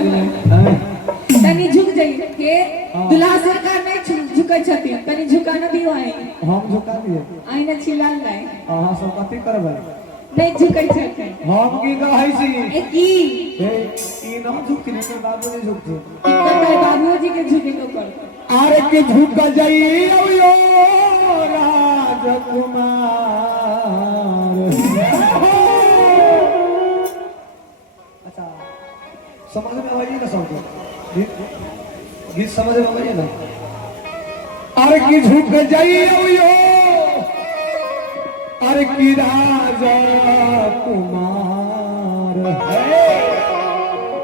लगले तनी झुक जाइए के दुल्हा सरकार नहीं झुकै छथिन तनी झुका न दियो आई हम झुका दिए आई न छिलाल नहीं अहाँ सब कथी करबै नहीं झुकै छथिन हम की कहै छी ए की ई न झुकती नहीं बाबू नहीं झुकते कतै बाबूजी के झुके को कर आरे के झुक जाइयो यो राजकुमार अच्छा समझ में आइए ना सब गीत समझ में आइए ना अरे की झुक जाइयो यो अरे की राजकुमार है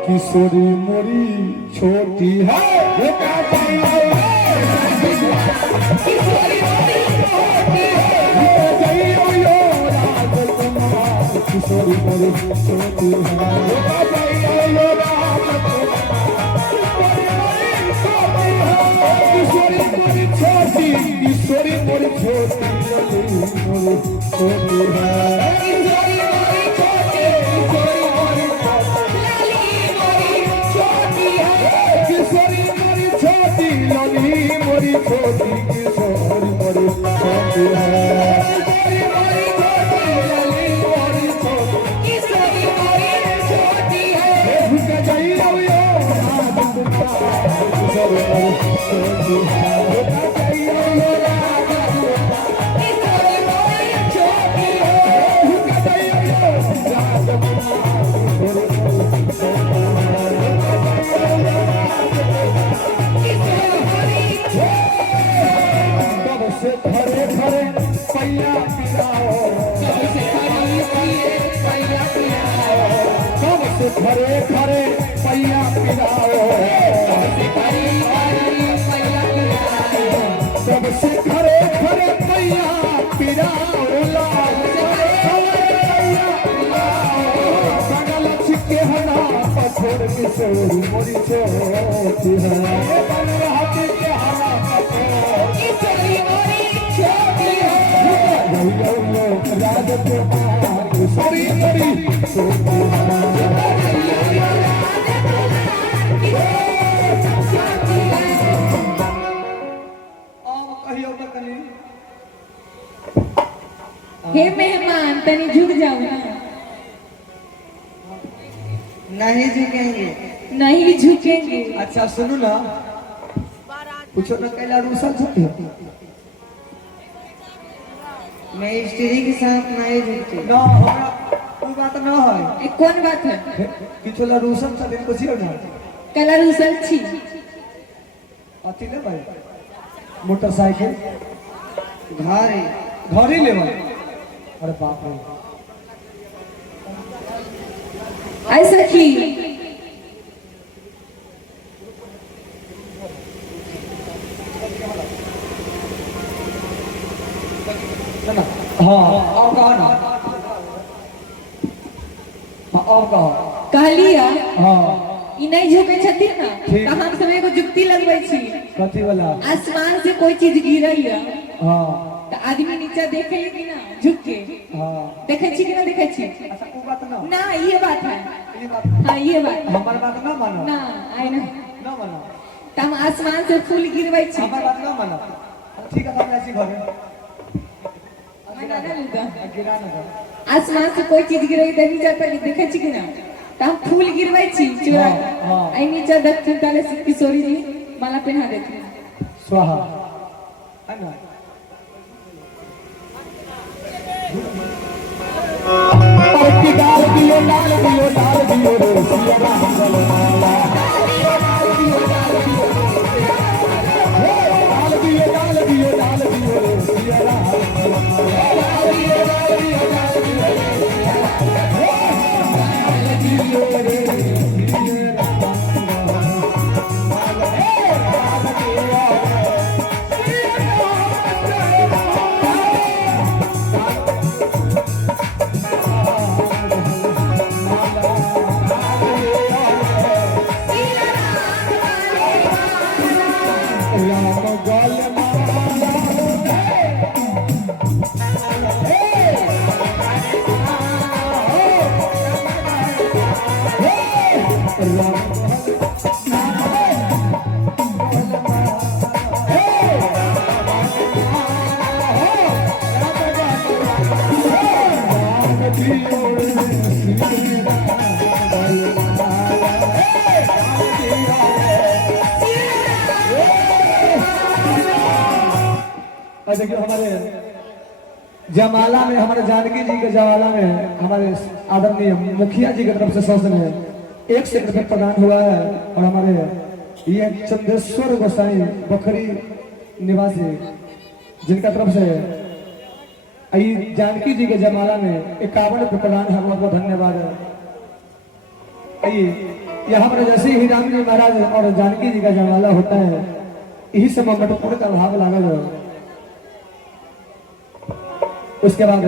किशोरी मोरी छोटी है किशोरी मोरी छोटी है किशोरी मोरी छोटी किशोरी मोरी छोटी छोटी है किशोरी मोरी छोटी लगी मोरी छोटी किशोरी मोरी छोटी है खरे खरे पैया पिराओ सबसे खरे खरे पैया पिराओ सबसे खरे खरे पैया पिराओ सगल छिके हना पथर किशोरी मोरी छोटी है किशोरी मोरी छोटी हे मेहमान तनी झुक जाओ ना नहीं झुकेंगे नहीं झुकेंगे अच्छा सुनो ना पूछो ना कैला रूसल झुके मैं स्त्री के साथ नहीं झुकती ना हमरा कोई बात ना है ए कौन बात है किछो ला रूसल छ दिन कुछ ना कलर उसल छी अति ले भाई मोटरसाइकिल घर ही लेवा अरे बाप रे ऐसा की ना हाँ और कहा ना हाँ और कहा कहलिया हाँ ई नहीं झुके छथिन ना ठीक। तो हम समय को जुक्ति लगबै छी कथी वाला आसमान से कोई चीज गिरैया हाँ तो आदमी नीचे देखे कि ना झुक के हाँ देखे छी कि ना देखे छी अच्छा वो बात ना ना ये बात है ये बात हाँ ये बात हमार बात ना मानो ना आई ना ना मानो तो हम आसमान से फूल गिरबै छी हमार बात ना मानो ठीक है हम ऐसी घर मना ना लूगा गिरा ना आसमान से कोई चीज गिरे तो नीचे तक देखे छी कि ना तो हम फूल गिरबै छी चूड़ा हाँ। आई नीचे दक्षिण ताले से किशोरी जी माला पहना देती स्वाहा है ना और की डाल दियो डाल दियो डाल दियो रे सिया राम जलमाला डाल दियो डाल दियो डाल दियो डाल दियो डाल दियो रे सिया राम जलमाला डाल दियो डाल दियो डाल दियो रे सिया राम जैसे कि हमारे जयमाला में, हमारे जानकी जी के जयमाला में हमारे आदरणीय मुखिया जी की तरफ से सौजन है 1 सेकंड में प्रदान हुआ है। और हमारे ये चंदेश्वर गोसाई बखरी निवासी जिनका तरफ से जानकी जी के जयमाला में 51 रुपये प्रदान है, बहुत बहुत धन्यवाद है। यहाँ पर जैसे ही राम जी महाराज और जानकी जी का जयमाला होता है, यही समय मटपुर का भाव लागल। उसके बाद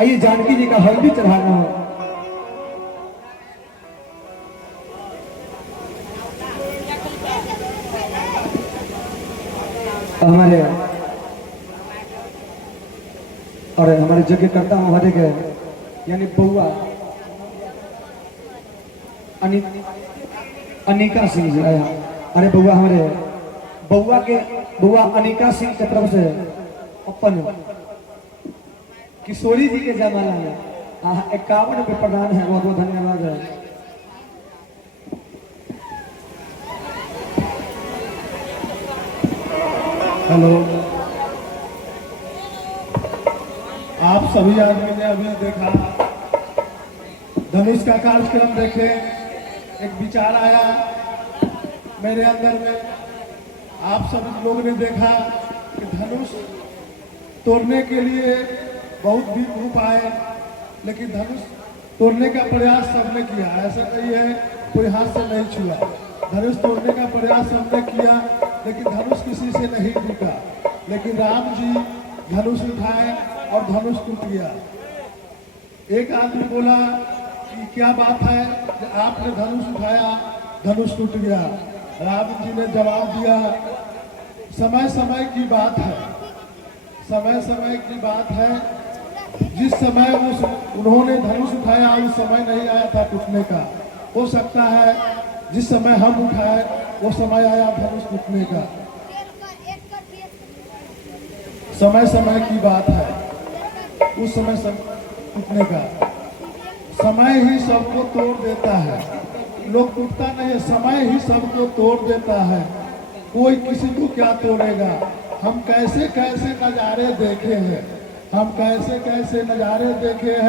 आइए जानकी जी का हल्दी चढ़ाना हो। हमारे और हमारे यज्ञ करता हमारे के यानी बउआ अनिका सिंह जी आया। अरे बउआ हमारे बउआ अनिका सिंह के तरफ से अपन किशोरी जी के जयमाला में 51 रुपये प्रदान है, बहुत बहुत धन्यवाद है। हेलो, आप सभी आदमी ने अभी देखा धनुष का कार्यक्रम देखे, एक विचार आया मेरे अंदर में। आप सभी लोगों ने देखा कि धनुष तोड़ने के लिए बहुत भी रूप आए, लेकिन धनुष तोड़ने का प्रयास सबने किया। ऐसा नहीं है कोई हाथ से नहीं छुआ, धनुष तोड़ने का प्रयास सबने किया, लेकिन धनुष किसी से नहीं टूटा। लेकिन राम जी धनुष उठाए और धनुष टूट गया। एक आदमी बोला कि क्या बात है कि आपने धनुष उठाया, धनुष टूट गया। राम जी ने जवाब दिया, समय समय की बात है, समय समय की बात है। जिस समय उन्होंने धनुष उठाया उस समय नहीं आया था टूटने का। हो सकता है जिस समय हम उठाए वो समय आया धनुष टूटने का। समय समय की बात है, उस समय टूटने का। समय ही सबको तोड़ देता है, लोग टूटता नहीं है, समय ही सबको तोड़ देता है। कोई किसी को क्या तोड़ेगा। हम कैसे कैसे नज़ारे देखे हैं, हम कैसे कैसे नज़ारे देखे हैं।